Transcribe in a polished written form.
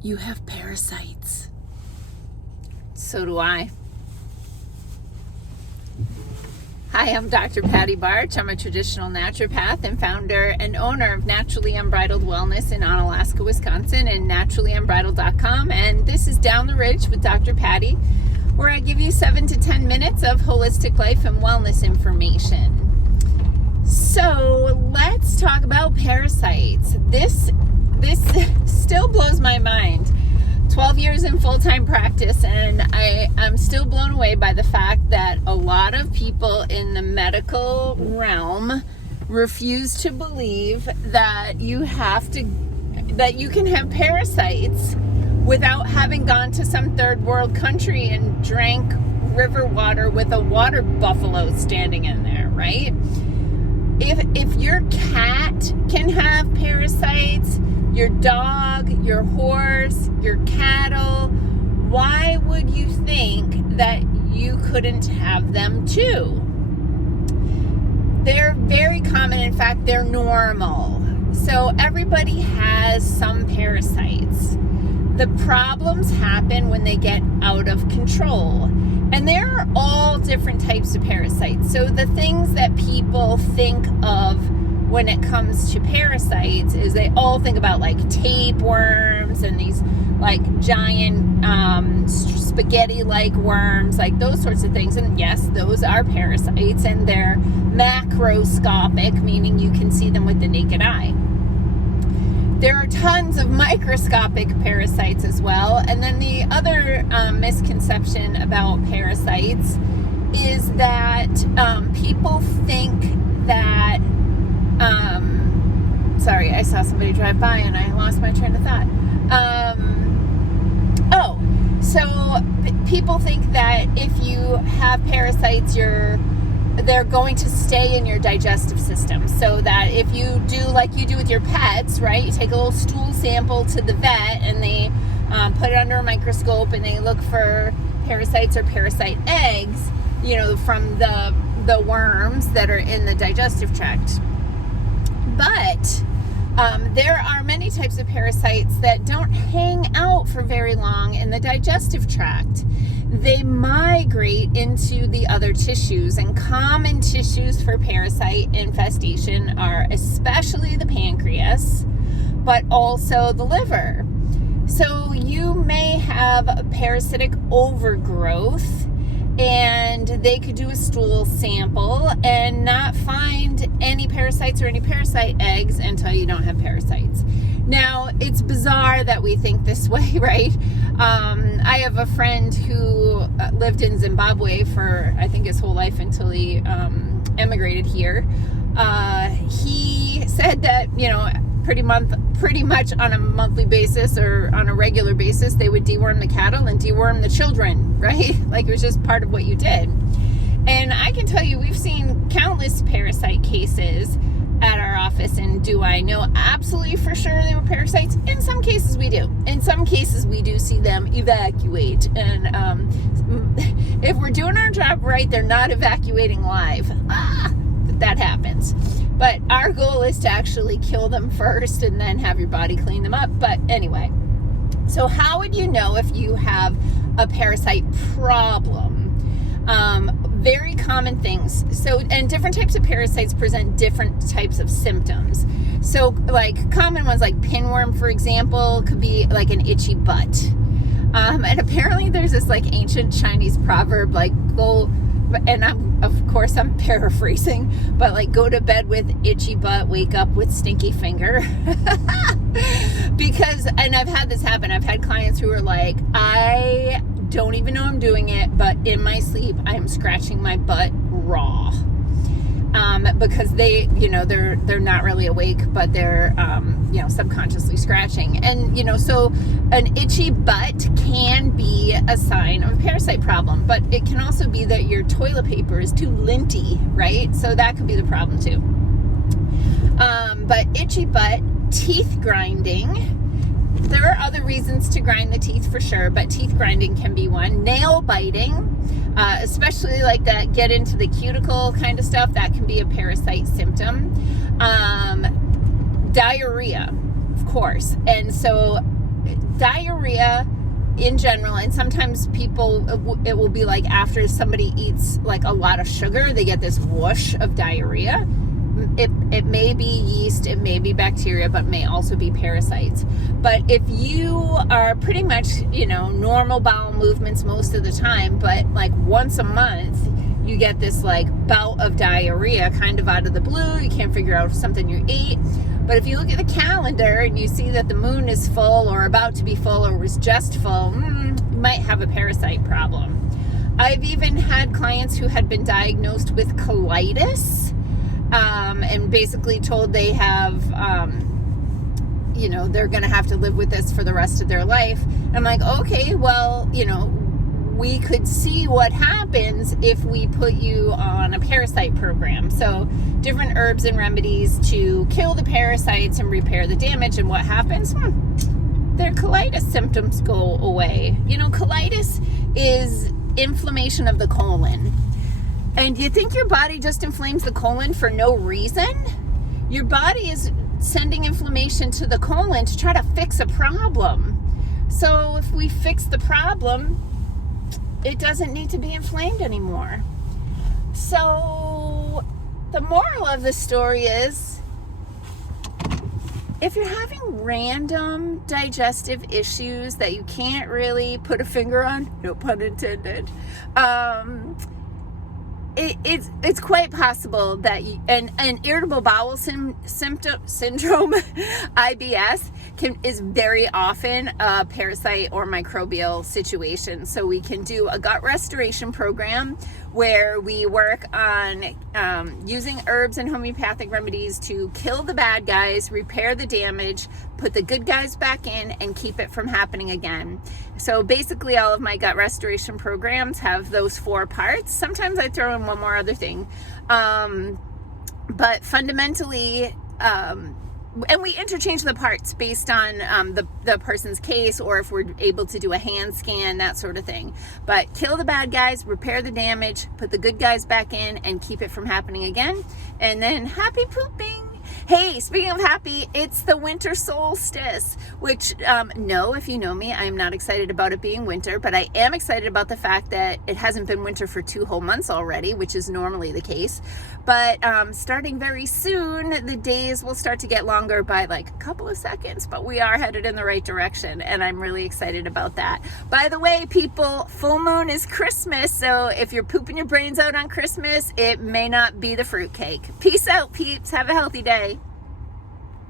You have parasites. So do I. Hi, I'm Dr. Patty Barch. I'm a traditional naturopath and founder and owner of Naturally Unbridled Wellness in Onalaska, Wisconsin, and naturallyunbridled.com. And this is Down the Ridge with Dr. Patty, where I give you 7 to 10 minutes of holistic life and wellness information. So let's talk about parasites. This still blows my mind. 12 years in full-time practice, and I'm still blown away by the fact that a lot of people in the medical realm refuse to believe that you can have parasites without having gone to some third world country and drank river water with a water buffalo standing in there, right? If your cat can have parasites, your dog, your horse, your cattle, why would you think that you couldn't have them too? They're very common. In fact, they're normal. So everybody has some parasites. The problems happen when they get out of control. And there are all different types of parasites. So the things that people think of when it comes to parasites is they all think about like tapeworms and these like giant spaghetti-like worms, like those sorts of things. And yes, those are parasites, and they're macroscopic, meaning you can see them with the naked eye. There are tons of microscopic parasites as well. And then the other misconception about parasites is that people think that sorry, I saw somebody drive by and I lost my train of thought. So people think that if you have parasites, they're going to stay in your digestive system. So that if you do like you do with your pets, right? You take a little stool sample to the vet and they put it under a microscope and they look for parasites or parasite eggs, from the worms that are in the digestive tract. But there are many types of parasites that don't hang out for very long in the digestive tract. They migrate into the other tissues, and common tissues for parasite infestation are especially the pancreas, but also the liver. So you may have a parasitic overgrowth, and they could do a stool sample and not find any parasites or any parasite eggs until you don't have parasites. Now, it's bizarre that we think this way, right? I have a friend who lived in Zimbabwe for, I think, his whole life until he emigrated here. He said that, pretty much on a monthly basis or on a regular basis, they would deworm the cattle and deworm the children, right? Like it was just part of what you did. And I can tell you, we've seen countless parasite cases at our office. And do I know absolutely for sure they were parasites? In some cases we do. In some cases we do see them evacuate. And if we're doing our job right, they're not evacuating live. That happens. But our goal is to actually kill them first and then have your body clean them up. But anyway, so how would you know if you have a parasite problem? Very common things. So, and different types of parasites present different types of symptoms. So like common ones like pinworm, for example, could be like an itchy butt. And apparently there's this like ancient Chinese proverb, like and I'm paraphrasing, but like go to bed with itchy butt, wake up with stinky finger. And I've had this happen. I've had clients who are like, I don't even know I'm doing it, but in my sleep, I am scratching my butt raw. Because they're not really awake, but they're, subconsciously scratching. And, so an itchy butt can be a sign of a parasite problem, but it can also be that your toilet paper is too linty, right? So that could be the problem too. But itchy butt, teeth grinding. There are other reasons to grind the teeth for sure, but teeth grinding can be one. Nail biting, especially like that get into the cuticle kind of stuff, that can be a parasite symptom. Diarrhea, of course. And so diarrhea in general, and sometimes people, it will be like after somebody eats like a lot of sugar, they get this whoosh of diarrhea. It may be yeast, it may be bacteria, but may also be parasites. But if you are pretty much, normal bowel movements most of the time, but like once a month, you get this like bout of diarrhea kind of out of the blue, you can't figure out something you ate. But if you look at the calendar and you see that the moon is full or about to be full or was just full, you might have a parasite problem. I've even had clients who had been diagnosed with colitis, and basically told they have, they're going to have to live with this for the rest of their life. And I'm like, okay, well, we could see what happens if we put you on a parasite program. So different herbs and remedies to kill the parasites and repair the damage. And what happens? Their colitis symptoms go away. Colitis is inflammation of the colon. And you think your body just inflames the colon for no reason? Your body is sending inflammation to the colon to try to fix a problem. So if we fix the problem, it doesn't need to be inflamed anymore. So the moral of the story is, if you're having random digestive issues that you can't really put a finger on, no pun intended, it's quite possible that an irritable bowel syndrome, IBS, is very often a parasite or microbial situation. So we can do a gut restoration program where we work on using herbs and homeopathic remedies to kill the bad guys, repair the damage, put the good guys back in, and keep it from happening again. So basically all of my gut restoration programs have those 4 parts. Sometimes I throw in one more other thing. But fundamentally, and we interchange the parts based on the person's case, or if we're able to do a hand scan, that sort of thing. But kill the bad guys, repair the damage, put the good guys back in, and keep it from happening again. And then happy pooping. Hey, speaking of happy, it's the winter solstice, which, no, if you know me, I'm not excited about it being winter, but I am excited about the fact that it hasn't been winter for 2 whole months already, which is normally the case. But starting very soon, the days will start to get longer by like a couple of seconds, but we are headed in the right direction, and I'm really excited about that. By the way, people, full moon is Christmas, so if you're pooping your brains out on Christmas, it may not be the fruitcake. Peace out, peeps. Have a healthy day.